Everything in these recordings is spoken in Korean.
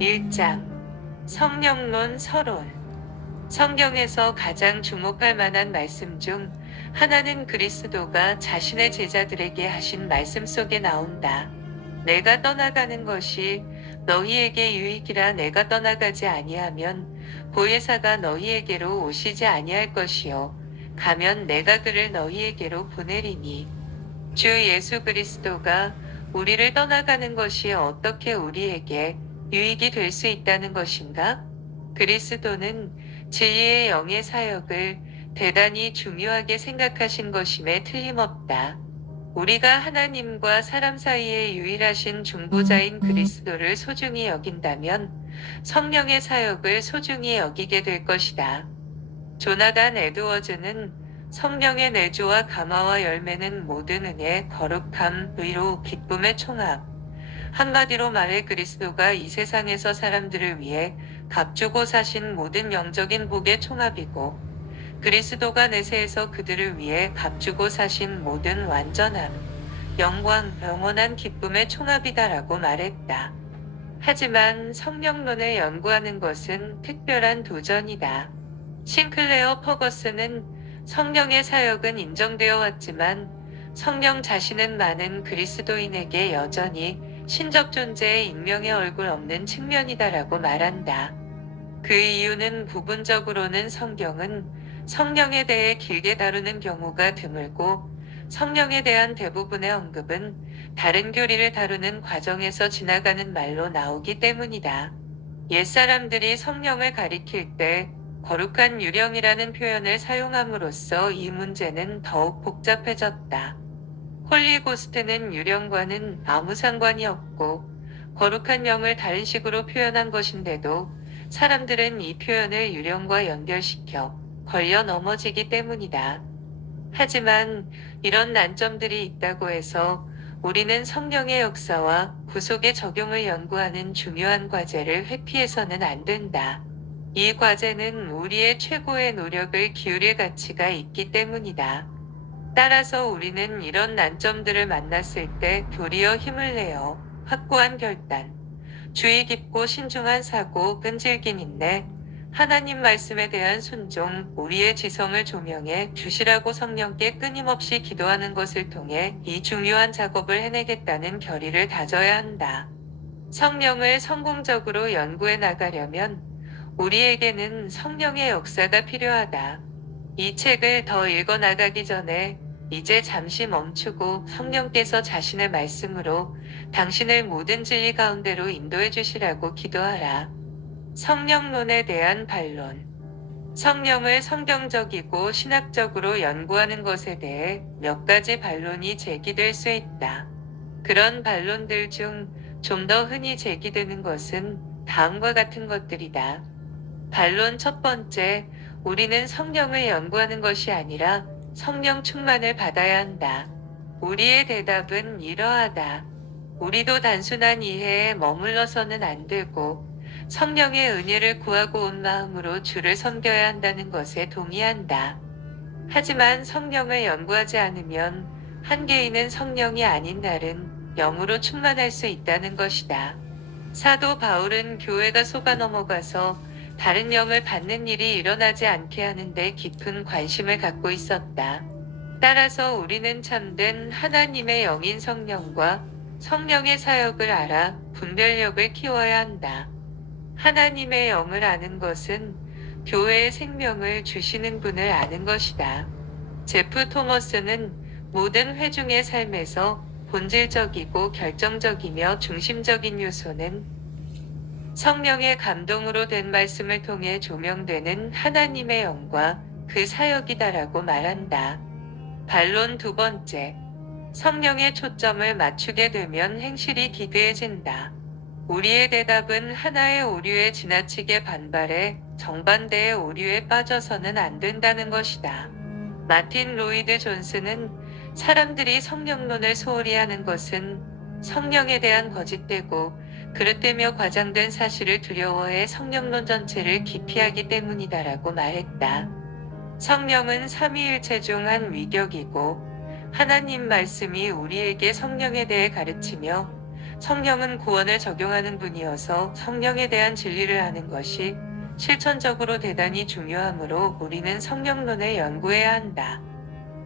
1장 성령론 서론. 성경에서 가장 주목할 만한 말씀 중 하나는 그리스도가 자신의 제자들에게 하신 말씀 속에 나온다. 내가 떠나가는 것이 너희에게 유익이라. 내가 떠나가지 아니하면 보혜사가 너희에게로 오시지 아니할 것이요 가면 내가 그를 너희에게로 보내리니. 주 예수 그리스도가 우리를 떠나가는 것이 어떻게 우리에게 유익이 될 수 있다는 것인가? 그리스도는 진리의 영의 사역을 대단히 중요하게 생각하신 것임에 틀림없다. 우리가 하나님과 사람 사이의 유일하신 중보자인 그리스도를 소중히 여긴다면 성령의 사역을 소중히 여기게 될 것이다. 조나단 에드워즈는 성령의 내조와 감화와 열매는 모든 은혜, 거룩함, 의로, 기쁨의 총합. 한마디로 말해 그리스도가 이 세상에서 사람들을 위해 값주고 사신 모든 영적인 복의 총합이고, 그리스도가 내세에서 그들을 위해 값주고 사신 모든 완전함, 영광, 영원한 기쁨의 총합이다라고 말했다. 하지만 성령론을 연구하는 것은 특별한 도전이다. 싱클레어 퍼거슨은 성령의 사역은 인정되어 왔지만 성령 자신은 많은 그리스도인에게 여전히 신적 존재의 익명의 얼굴 없는 측면이다라고 말한다. 그 이유는 부분적으로는 성경은 성령에 대해 길게 다루는 경우가 드물고, 성령에 대한 대부분의 언급은 다른 교리를 다루는 과정에서 지나가는 말로 나오기 때문이다. 옛사람들이 성령을 가리킬 때 거룩한 유령이라는 표현을 사용함으로써 이 문제는 더욱 복잡해졌다. 홀리고스트는 유령과는 아무 상관이 없고 거룩한 영을 다른 식으로 표현한 것인데도 사람들은 이 표현을 유령과 연결시켜 걸려 넘어지기 때문이다. 하지만 이런 난점들이 있다고 해서 우리는 성령의 역사와 구속의 적용을 연구하는 중요한 과제를 회피해서는 안 된다. 이 과제는 우리의 최고의 노력을 기울일 가치가 있기 때문이다. 따라서 우리는 이런 난점들을 만났을 때 도리어 힘을 내어 확고한 결단, 주의 깊고 신중한 사고, 끈질긴 인내, 하나님 말씀에 대한 순종, 우리의 지성을 조명해 주시라고 성령께 끊임없이 기도하는 것을 통해 이 중요한 작업을 해내겠다는 결의를 다져야 한다. 성령을 성공적으로 연구해 나가려면 우리에게는 성령의 역사가 필요하다. 이 책을 더 읽어 나가기 전에 이제 잠시 멈추고 성령께서 자신의 말씀으로 당신을 모든 진리 가운데로 인도해 주시라고 기도하라. 성령론에 대한 반론. 성령을 성경적이고 신학적으로 연구하는 것에 대해 몇 가지 반론이 제기될 수 있다. 그런 반론들 중 좀 더 흔히 제기되는 것은 다음과 같은 것들이다. 반론 첫 번째, 우리는 성령을 연구하는 것이 아니라 성령 충만을 받아야 한다. 우리의 대답은 이러하다. 우리도 단순한 이해에 머물러서는 안 되고 성령의 은혜를 구하고 온 마음으로 주를 섬겨야 한다는 것에 동의한다. 하지만 성령을 연구하지 않으면 한 개인은 성령이 아닌 다른 영으로 충만할 수 있다는 것이다. 사도 바울은 교회가 속아 넘어가서 다른 영을 받는 일이 일어나지 않게 하는데 깊은 관심을 갖고 있었다. 따라서 우리는 참된 하나님의 영인 성령과 성령의 사역을 알아 분별력을 키워야 한다. 하나님의 영을 아는 것은 교회의 생명을 주시는 분을 아는 것이다. 제프 토머스는 모든 회중의 삶에서 본질적이고 결정적이며 중심적인 요소는 성령의 감동으로 된 말씀을 통해 조명되는 하나님의 영과 그 사역이다라고 말한다. 반론 두 번째, 성령의 초점을 맞추게 되면 행실이 기괴해진다. 우리의 대답은 하나의 오류에 지나치게 반발해 정반대의 오류에 빠져서는 안 된다는 것이다. 마틴 로이드 존스는 사람들이 성령론을 소홀히 하는 것은 성령에 대한 거짓되고 그릇되며 과장된 사실을 두려워해 성령론 전체를 기피하기 때문이다라고 말했다. 성령은 삼위일체 중 한 위격이고 하나님 말씀이 우리에게 성령에 대해 가르치며 성령은 구원을 적용하는 분이어서 성령에 대한 진리를 아는 것이 실천적으로 대단히 중요하므로 우리는 성령론을 연구해야 한다.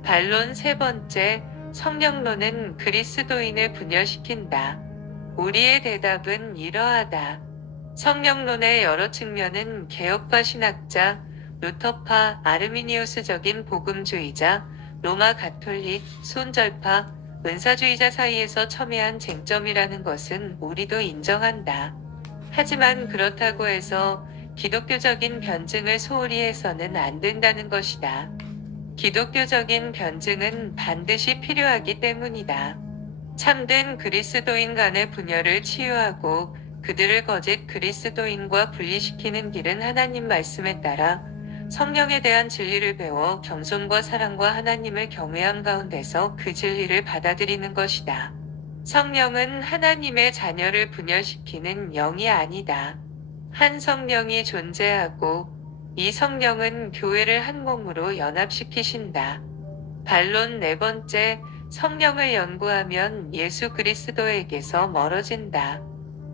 반론 세 번째, 성령론은 그리스도인을 분열시킨다. 우리의 대답은 이러하다. 성령론의 여러 측면은 개혁파 신학자, 루터파, 아르미니우스적인 복음주의자, 로마 가톨릭, 손절파, 은사주의자 사이에서 첨예한 쟁점이라는 것은 우리도 인정한다. 하지만 그렇다고 해서 기독교적인 변증을 소홀히 해서는 안 된다는 것이다. 기독교적인 변증은 반드시 필요하기 때문이다. 참된 그리스도인 간의 분열을 치유하고 그들을 거짓 그리스도인과 분리시키는 길은 하나님 말씀에 따라 성령에 대한 진리를 배워 겸손과 사랑과 하나님을 경외함 가운데서 그 진리를 받아들이는 것이다. 성령은 하나님의 자녀를 분열시키는 영이 아니다. 한 성령이 존재하고 이 성령은 교회를 한 몸으로 연합시키신다. 반론 네 번째, 성령을 연구하면 예수 그리스도에게서 멀어진다.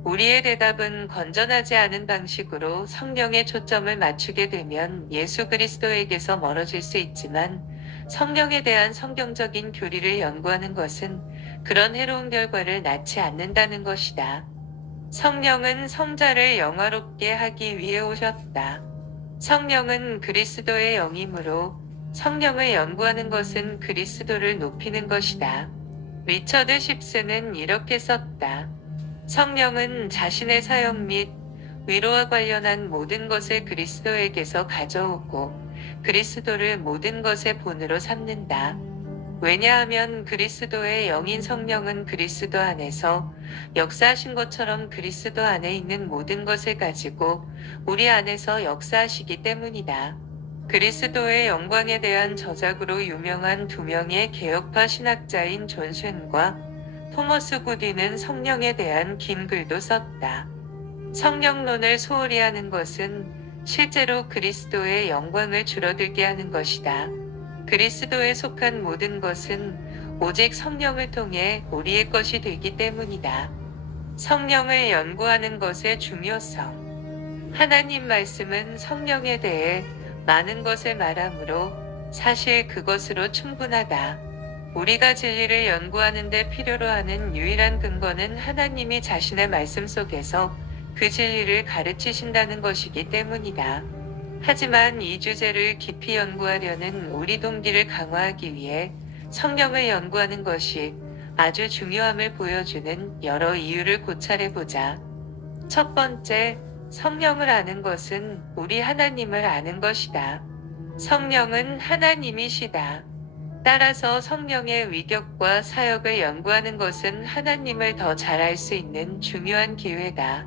우리의 대답은 건전하지 않은 방식으로 성령에 초점을 맞추게 되면 예수 그리스도에게서 멀어질 수 있지만 성령에 대한 성경적인 교리를 연구하는 것은 그런 해로운 결과를 낳지 않는다는 것이다. 성령은 성자를 영화롭게 하기 위해 오셨다. 성령은 그리스도의 영이므로 성령을 연구하는 것은 그리스도를 높이는 것이다. 리처드 십스는 이렇게 썼다. 성령은 자신의 사역 및 위로와 관련한 모든 것을 그리스도에게서 가져오고 그리스도를 모든 것의 본으로 삼는다. 왜냐하면 그리스도의 영인 성령은 그리스도 안에서 역사하신 것처럼 그리스도 안에 있는 모든 것을 가지고 우리 안에서 역사하시기 때문이다. 그리스도의 영광에 대한 저작으로 유명한 두 명의 개혁파 신학자인 존 쉔과 토머스 구디는 성령에 대한 긴 글도 썼다. 성령론을 소홀히 하는 것은 실제로 그리스도의 영광을 줄어들게 하는 것이다. 그리스도에 속한 모든 것은 오직 성령을 통해 우리의 것이 되기 때문이다. 성령을 연구하는 것의 중요성. 하나님 말씀은 성령에 대해 많은 것을 말하므로 사실 그것으로 충분하다. 우리가 진리를 연구하는 데 필요로 하는 유일한 근거는 하나님이 자신의 말씀 속에서 그 진리를 가르치신다는 것이기 때문이다. 하지만 이 주제를 깊이 연구하려는 우리 동기를 강화하기 위해 성령을 연구하는 것이 아주 중요함을 보여주는 여러 이유를 고찰해보자. 첫 번째, 성령을 아는 것은 우리 하나님을 아는 것이다. 성령은 하나님이시다. 따라서 성령의 위격과 사역을 연구하는 것은 하나님을 더 잘 알 수 있는 중요한 기회다.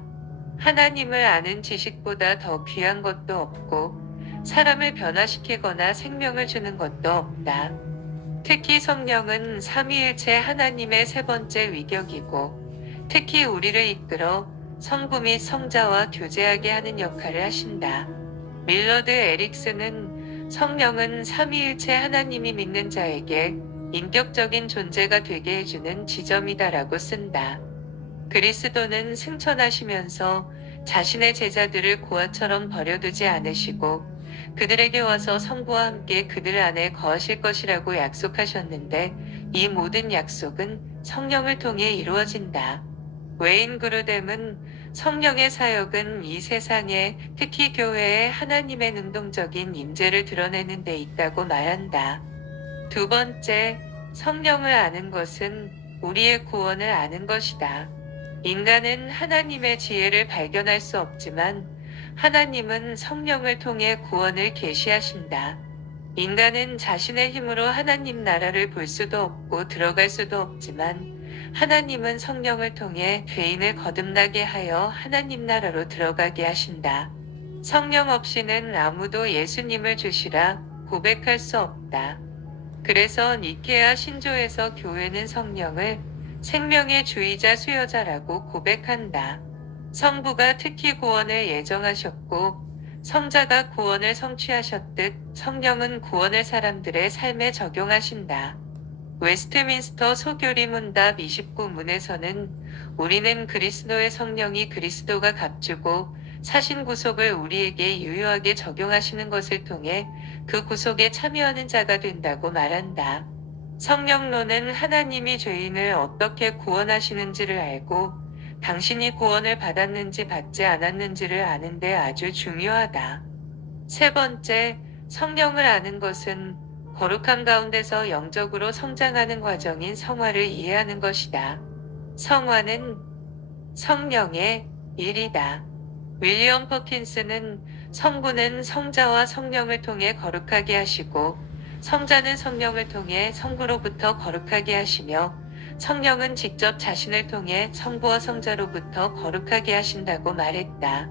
하나님을 아는 지식보다 더 귀한 것도 없고 사람을 변화시키거나 생명을 주는 것도 없다. 특히 성령은 삼위일체 하나님의 세 번째 위격이고 특히 우리를 이끌어 성부 및 성자와 교제하게 하는 역할을 하신다. 밀러드 에릭슨은 성령은 삼위일체 하나님이 믿는 자에게 인격적인 존재가 되게 해주는 지점이다라고 쓴다. 그리스도는 승천하시면서 자신의 제자들을 고아처럼 버려두지 않으시고 그들에게 와서 성부와 함께 그들 안에 거하실 것이라고 약속하셨는데 이 모든 약속은 성령을 통해 이루어진다. 웨인 그루뎀은 성령의 사역은 이 세상에 특히 교회에 하나님의 능동적인 임재를 드러내는 데 있다고 말한다. 두 번째, 성령을 아는 것은 우리의 구원을 아는 것이다. 인간은 하나님의 지혜를 발견할 수 없지만 하나님은 성령을 통해 구원을 계시하신다. 인간은 자신의 힘으로 하나님 나라를 볼 수도 없고 들어갈 수도 없지만 하나님은 성령을 통해 죄인을 거듭나게 하여 하나님 나라로 들어가게 하신다. 성령 없이는 아무도 예수님을 주시라 고백할 수 없다. 그래서 니케아 신조에서 교회는 성령을 생명의 주이자 수여자라고 고백한다. 성부가 특히 구원을 예정하셨고 성자가 구원을 성취하셨듯 성령은 구원을 사람들의 삶에 적용하신다. 웨스트민스터 소교리 문답 29문에서는 우리는 그리스도의 성령이 그리스도가 값주고 사신 구속을 우리에게 유효하게 적용하시는 것을 통해 그 구속에 참여하는 자가 된다고 말한다. 성령론은 하나님이 죄인을 어떻게 구원하시는지를 알고 당신이 구원을 받았는지 받지 않았는지를 아는 데 아주 중요하다. 세 번째, 성령을 아는 것은 거룩함 가운데서 영적으로 성장하는 과정인 성화를 이해하는 것이다. 성화는 성령의 일이다. 윌리엄 퍼킨스는 성부는 성자와 성령을 통해 거룩하게 하시고 성자는 성령을 통해 성부로부터 거룩하게 하시며 성령은 직접 자신을 통해 성부와 성자로부터 거룩하게 하신다고 말했다.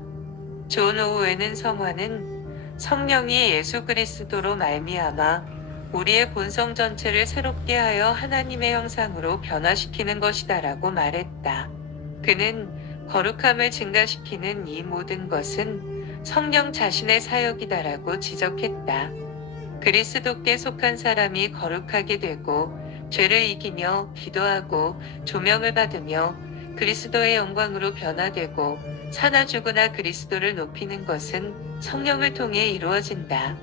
존 오웨는 성화는 성령이 예수 그리스도로 말미암아 우리의 본성 전체를 새롭게 하여 하나님의 형상으로 변화시키는 것이다라고 말했다. 그는 거룩함을 증가시키는 이 모든 것은 성령 자신의 사역이다라고 지적했다. 그리스도께 속한 사람이 거룩하게 되고 죄를 이기며 기도하고 조명을 받으며 그리스도의 영광으로 변화되고 사나 죽으나 그리스도를 높이는 것은 성령을 통해 이루어진다.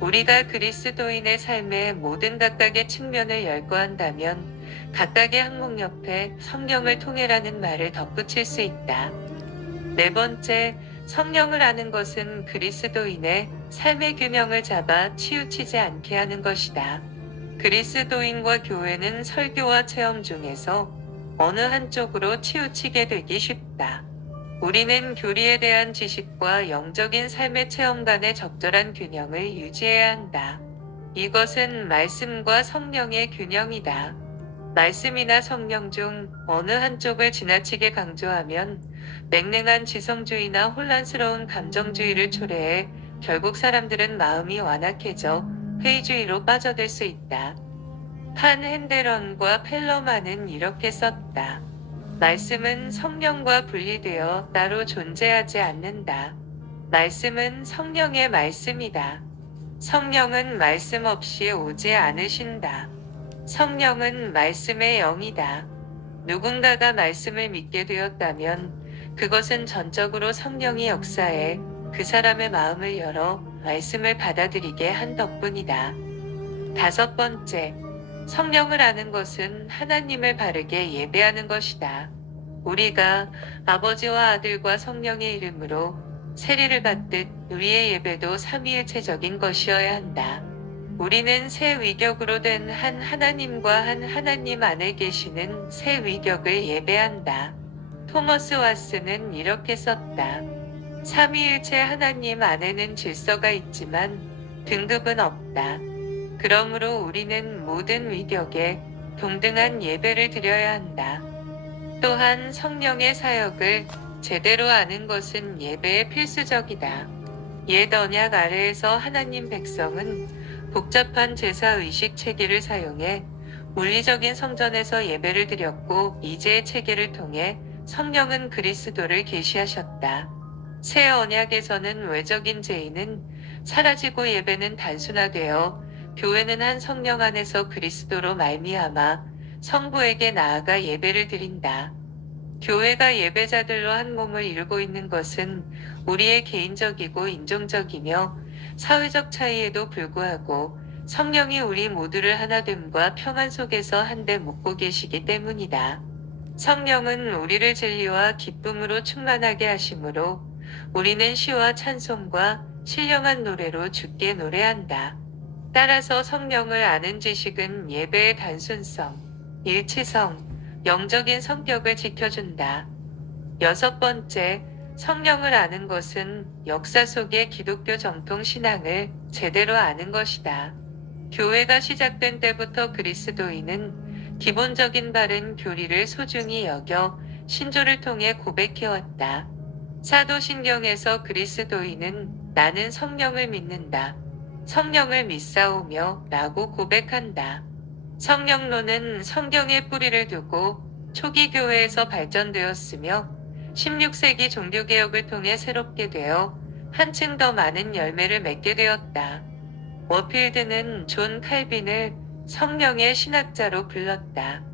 우리가 그리스도인의 삶의 모든 각각의 측면을 열거한다면 각각의 항목 옆에 성령을 통해라는 말을 덧붙일 수 있다. 네 번째, 성령을 아는 것은 그리스도인의 삶의 균형을 잡아 치우치지 않게 하는 것이다. 그리스도인과 교회는 설교와 체험 중에서 어느 한쪽으로 치우치게 되기 쉽다. 우리는 교리에 대한 지식과 영적인 삶의 체험 간의 적절한 균형을 유지해야 한다. 이것은 말씀과 성령의 균형이다. 말씀이나 성령 중 어느 한쪽을 지나치게 강조하면 냉랭한 지성주의나 혼란스러운 감정주의를 초래해 결국 사람들은 마음이 완악해져 회의주의로 빠져들 수 있다. 판 핸데런과 펠러만은 이렇게 썼다. 말씀은 성령과 분리되어 따로 존재하지 않는다. 말씀은 성령의 말씀이다. 성령은 말씀 없이 오지 않으신다. 성령은 말씀의 영이다. 누군가가 말씀을 믿게 되었다면 그것은 전적으로 성령이 역사해 그 사람의 마음을 열어 말씀을 받아들이게 한 덕분이다. 다섯 번째, 성령을 아는 것은 하나님을 바르게 예배하는 것이다. 우리가 아버지와 아들과 성령의 이름으로 세례를 받듯 우리의 예배도 삼위일체적인 것이어야 한다. 우리는 새 위격으로 된 한 하나님과 한 하나님 안에 계시는 새 위격을 예배한다. 토머스 왓스는 이렇게 썼다. 삼위일체 하나님 안에는 질서가 있지만 등급은 없다. 그러므로 우리는 모든 위격에 동등한 예배를 드려야 한다. 또한 성령의 사역을 제대로 아는 것은 예배에 필수적이다. 옛 언약 아래에서 하나님 백성은 복잡한 제사의식 체계를 사용해 물리적인 성전에서 예배를 드렸고 이제의 체계를 통해 성령은 그리스도를 계시하셨다. 새 언약에서는 외적인 제의는 사라지고 예배는 단순화되어 교회는 한 성령 안에서 그리스도로 말미암아 성부에게 나아가 예배를 드린다. 교회가 예배자들로 한 몸을 이루고 있는 것은 우리의 개인적이고 인종적이며 사회적 차이에도 불구하고 성령이 우리 모두를 하나됨과 평안 속에서 한데 묵고 계시기 때문이다. 성령은 우리를 진리와 기쁨으로 충만하게 하심으로 우리는 시와 찬송과 신령한 노래로 주께 노래한다. 따라서 성령을 아는 지식은 예배의 단순성, 일치성, 영적인 성격을 지켜준다. 여섯 번째, 성령을 아는 것은 역사 속의 기독교 정통 신앙을 제대로 아는 것이다. 교회가 시작된 때부터 그리스도인은 기본적인 바른 교리를 소중히 여겨 신조를 통해 고백해왔다. 사도신경에서 그리스도인은 나는 성령을 믿는다. 성령을 믿사오며 라고 고백한다. 성령론은 성경에 뿌리를 두고 초기 교회에서 발전되었으며 16세기 종교개혁을 통해 새롭게 되어 한층 더 많은 열매를 맺게 되었다. 워필드는 존 칼빈을 성령의 신학자로 불렀다.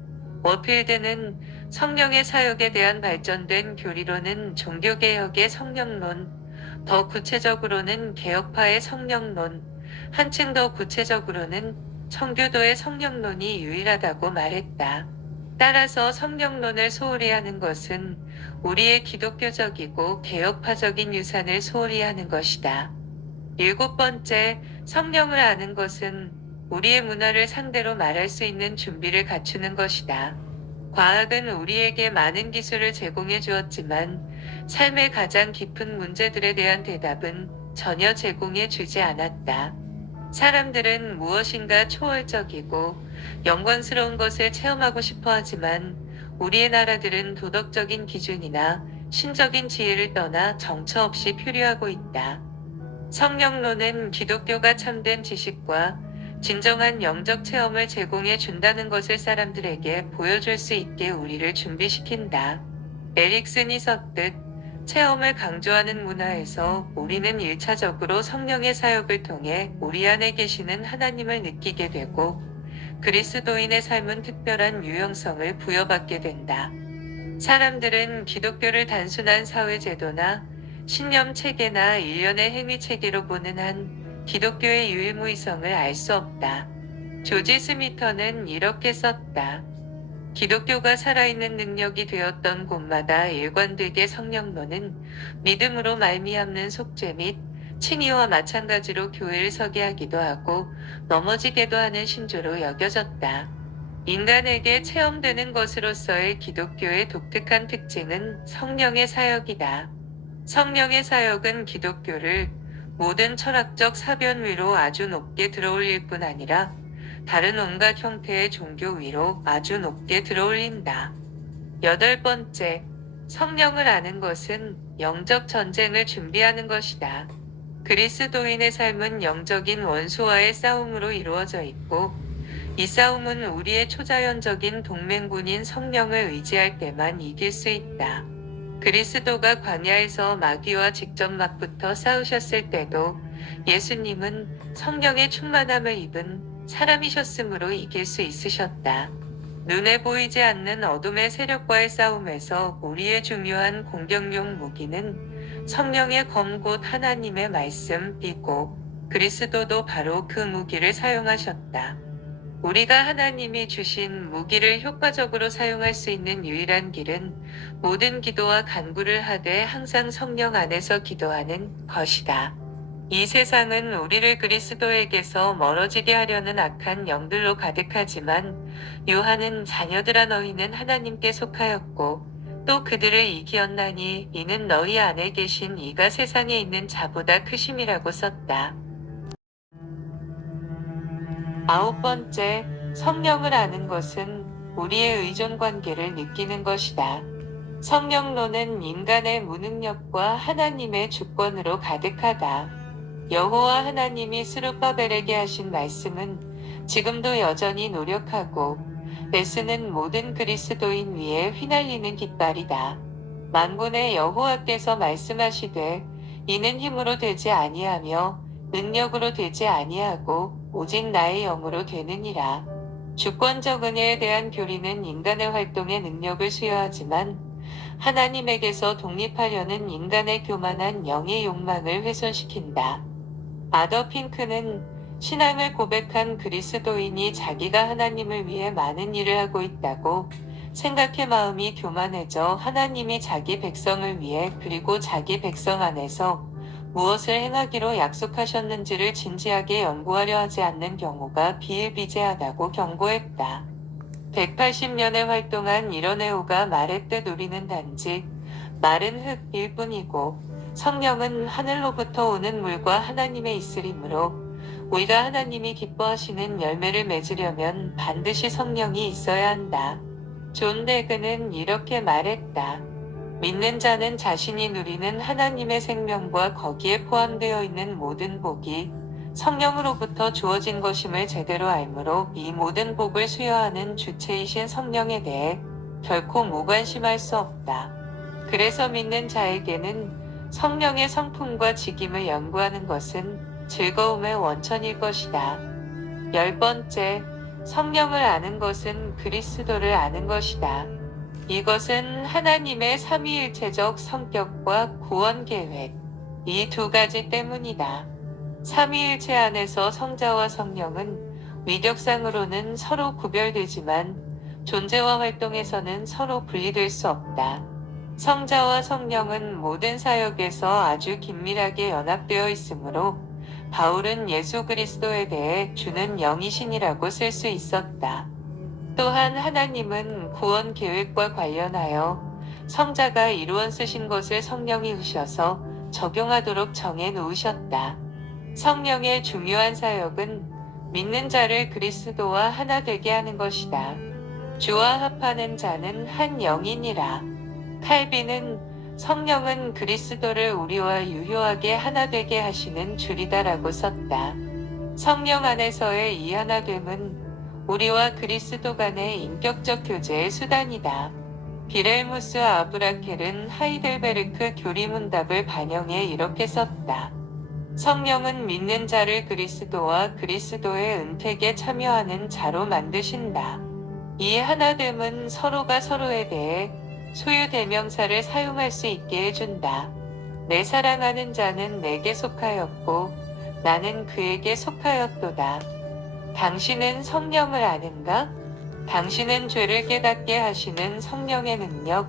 워필드는 성령의 사역에 대한 발전된 교리로는 종교개혁의 성령론, 더 구체적으로는 개혁파의 성령론, 한층 더 구체적으로는 청교도의 성령론이 유일하다고 말했다. 따라서 성령론을 소홀히 하는 것은 우리의 기독교적이고 개혁파적인 유산을 소홀히 하는 것이다. 7번째, 성령을 아는 것은 우리의 문화를 상대로 말할 수 있는 준비를 갖추는 것이다. 과학은 우리에게 많은 기술을 제공해 주었지만 삶의 가장 깊은 문제들에 대한 대답은 전혀 제공해 주지 않았다. 사람들은 무엇인가 초월적이고 영광스러운 것을 체험하고 싶어 하지만 우리의 나라들은 도덕적인 기준이나 신적인 지혜를 떠나 정처 없이 표류하고 있다. 성령론은 기독교가 참된 지식과 진정한 영적 체험을 제공해 준다는 것을 사람들에게 보여줄 수 있게 우리를 준비시킨다. 에릭슨이 썼듯 체험을 강조하는 문화에서 우리는 1차적으로 성령의 사역을 통해 우리 안에 계시는 하나님을 느끼게 되고 그리스도인의 삶은 특별한 유형성을 부여받게 된다. 사람들은 기독교를 단순한 사회제도나 신념 체계나 일련의 행위 체계로 보는 한 기독교의 유일무이성을 알 수 없다. 조지 스미터는 이렇게 썼다. 기독교가 살아있는 능력이 되었던 곳마다 일관되게 성령론은 믿음으로 말미암는 속죄 및 칭의와 마찬가지로 교회를 서게 하기도 하고 넘어지게도 하는 신조로 여겨졌다. 인간에게 체험되는 것으로서의 기독교의 독특한 특징은 성령의 사역이다. 성령의 사역은 기독교를 모든 철학적 사변 위로 아주 높게 들어올릴 뿐 아니라 다른 온갖 형태의 종교 위로 아주 높게 들어올린다. 8번째, 성령을 아는 것은 영적 전쟁을 준비하는 것이다. 그리스도인의 삶은 영적인 원수와의 싸움으로 이루어져 있고 이 싸움은 우리의 초자연적인 동맹군인 성령을 의지할 때만 이길 수 있다. 그리스도가 광야에서 마귀와 직접 맞붙어 싸우셨을 때도 예수님은 성령의 충만함을 입은 사람이셨으므로 이길 수 있으셨다. 눈에 보이지 않는 어둠의 세력과의 싸움에서 우리의 중요한 공격용 무기는 성령의 검 곧 하나님의 말씀이고 그리스도도 바로 그 무기를 사용하셨다. 우리가 하나님이 주신 무기를 효과적으로 사용할 수 있는 유일한 길은 모든 기도와 간구를 하되 항상 성령 안에서 기도하는 것이다. 이 세상은 우리를 그리스도에게서 멀어지게 하려는 악한 영들로 가득하지만 요한은 자녀들아 너희는 하나님께 속하였고 또 그들을 이기었나니 이는 너희 안에 계신 이가 세상에 있는 자보다 크심이라고 썼다. 9번째, 성령을 아는 것은 우리의 의존 관계를 느끼는 것이다. 성령론은 인간의 무능력과 하나님의 주권으로 가득하다. 여호와 하나님이 스룹바벨에게 하신 말씀은 지금도 여전히 노력하고 애쓰는 모든 그리스도인 위에 휘날리는 깃발이다. 만군의 여호와께서 말씀하시되 이는 힘으로 되지 아니하며 능력으로 되지 아니하고 오직 나의 영으로 되느니라. 주권적 은혜에 대한 교리는 인간의 활동의 능력을 수여하지만 하나님에게서 독립하려는 인간의 교만한 영의 욕망을 훼손시킨다. 아더 핑크는 신앙을 고백한 그리스도인이 자기가 하나님을 위해 많은 일을 하고 있다고 생각해 마음이 교만해져 하나님이 자기 백성을 위해 그리고 자기 백성 안에서 무엇을 행하기로 약속하셨는지를 진지하게 연구하려 하지 않는 경우가 비일비재하다고 경고했다. 180년에 활동한 이러네오가 말했듯 우리는 단지 마른 흙일 뿐이고 성령은 하늘로부터 오는 물과 하나님의 이슬이므로 우리가 하나님이 기뻐하시는 열매를 맺으려면 반드시 성령이 있어야 한다. 존 데그는 이렇게 말했다. 믿는 자는 자신이 누리는 하나님의 생명과 거기에 포함되어 있는 모든 복이 성령으로부터 주어진 것임을 제대로 알므로 이 모든 복을 수여하는 주체이신 성령에 대해 결코 무관심할 수 없다. 그래서 믿는 자에게는 성령의 성품과 직임을 연구하는 것은 즐거움의 원천일 것이다. 10번째, 성령을 아는 것은 그리스도를 아는 것이다. 이것은 하나님의 삼위일체적 성격과 구원 계획, 이 두 가지 때문이다. 삼위일체 안에서 성자와 성령은 위격상으로는 서로 구별되지만 존재와 활동에서는 서로 분리될 수 없다. 성자와 성령은 모든 사역에서 아주 긴밀하게 연합되어 있으므로 바울은 예수 그리스도에 대해 주는 영이신이라고 쓸 수 있었다. 또한 하나님은 구원 계획과 관련하여 성자가 이루어 쓰신 것을 성령이 으셔서 적용하도록 정해 놓으셨다. 성령의 중요한 사역은 믿는 자를 그리스도와 하나 되게 하는 것이다. 주와 합하는 자는 한 영이니라. 칼빈은 성령은 그리스도를 우리와 유효하게 하나 되게 하시는 줄이다라고 썼다. 성령 안에서의 이 하나됨은 우리와 그리스도 간의 인격적 교제의 수단이다. 비렐무스 아브라켈은 하이델베르크 교리문답을 반영해 이렇게 썼다. 성령은 믿는 자를 그리스도와 그리스도의 은택에 참여하는 자로 만드신다. 이 하나됨은 서로가 서로에 대해 소유 대명사를 사용할 수 있게 해준다. 내 사랑하는 자는 내게 속하였고 나는 그에게 속하였도다. 당신은 성령을 아는가? 당신은 죄를 깨닫게 하시는 성령의 능력,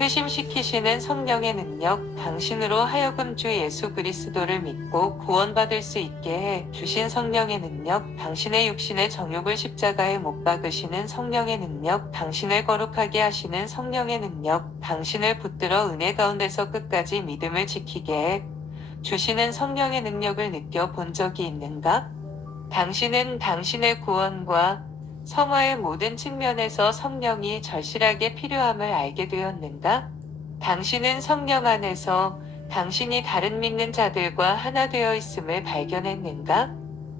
회심시키시는 성령의 능력, 당신으로 하여금 주 예수 그리스도를 믿고 구원받을 수 있게 해 주신 성령의 능력, 당신의 육신의 정욕을 십자가에 못 박으시는 성령의 능력, 당신을 거룩하게 하시는 성령의 능력, 당신을 붙들어 은혜 가운데서 끝까지 믿음을 지키게 해 주시는 성령의 능력을 느껴본 적이 있는가? 당신은 당신의 구원과 성화의 모든 측면에서 성령이 절실하게 필요함을 알게 되었는가? 당신은 성령 안에서 당신이 다른 믿는 자들과 하나 되어 있음을 발견했는가?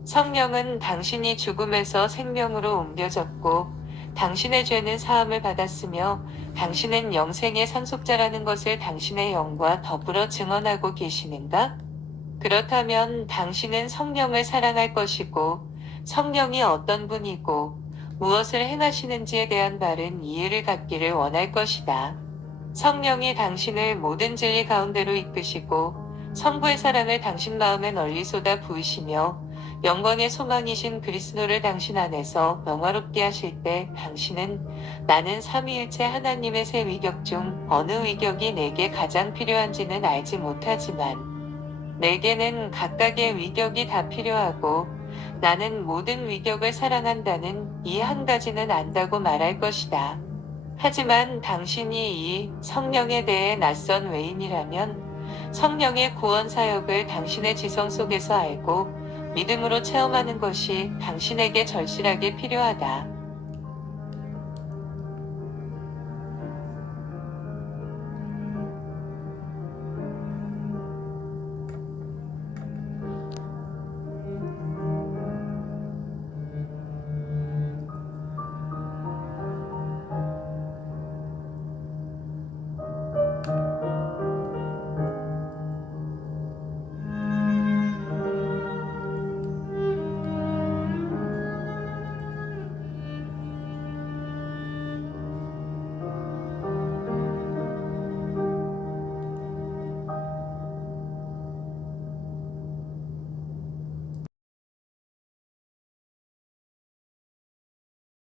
성령은 당신이 죽음에서 생명으로 옮겨졌고 당신의 죄는 사함을 받았으며 당신은 영생의 상속자라는 것을 당신의 영과 더불어 증언하고 계시는가? 그렇다면 당신은 성령을 사랑할 것이고 성령이 어떤 분이고 무엇을 행하시는지에 대한 바른 이해를 갖기를 원할 것이다. 성령이 당신을 모든 진리 가운데로 이끄시고 성부의 사랑을 당신 마음에 널리 쏟아 부으시며 영광의 소망이신 그리스도를 당신 안에서 영화롭게 하실 때 당신은 나는 삼위일체 하나님의 세 위격 중 어느 위격이 내게 가장 필요한지는 알지 못하지만 내게는 각각의 위격이 다 필요하고 나는 모든 위격을 사랑한다는 이 한 가지는 안다고 말할 것이다. 하지만 당신이 이 성령에 대해 낯선 외인이라면 성령의 구원 사역을 당신의 지성 속에서 알고 믿음으로 체험하는 것이 당신에게 절실하게 필요하다.